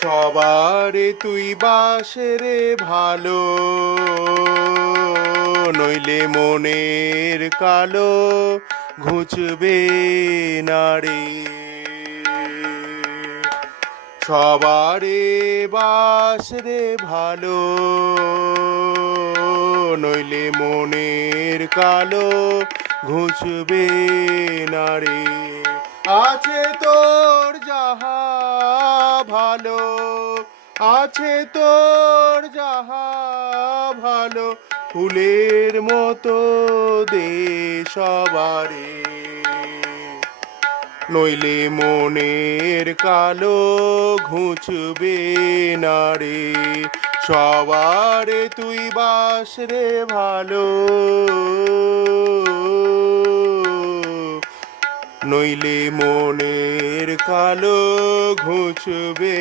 সবারে তুই বাসে রে ভালো, নইলে মনের কালো ঘুচবে না রে। সবারে বাস রে ভালো, নইলে মনের কালো ঘুচবে না রে। আছে তোর যাহা ভালো, আছে তোর যাহা ভালো, ফুলের মতো দে সবারে, নইলে মনের কালো ঘুচবে না রে। সবারে তুই বাস রে ভালো, নইলে মনের কালো ঘুচবে